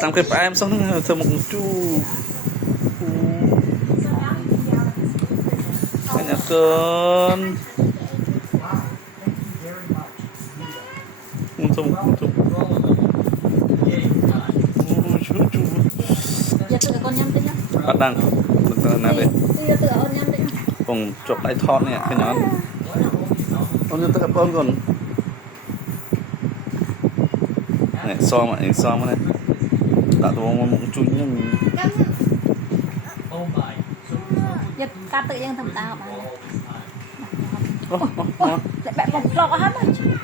Tam cái em xong thơ một chú cái nhà cơn một thùng chú giờ tự con nhâm tính nhá bắt đang nào đấy giờ tự con nhâm tính cùng chụp lại thon này cái nhóm con như tất cả con còn này so mà này tạo đồ một chú như giờ ta tự nhiên thầm tao lại bạn bọc lọ hết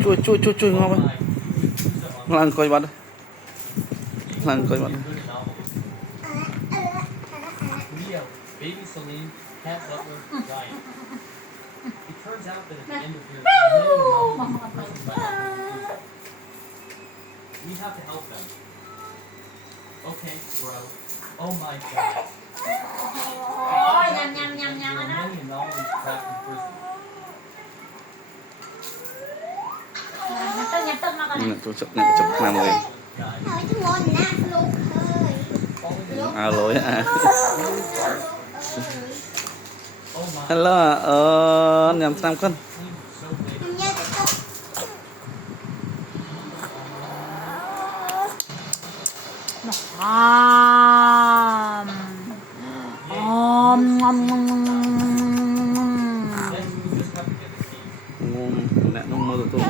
rồi chui ngon quá làm coi bắt làm coi bắt Baby Celine, Cat Butler, Ryan. It turns out that at the end of your we have to help them. Okay, bro. Oh my god. ôi nhầm $1 million trapped in prison. nhầm tưng mà con tôi chụp làm rồi lỗi hello nhầm tam cân nè nó mơ tôi nè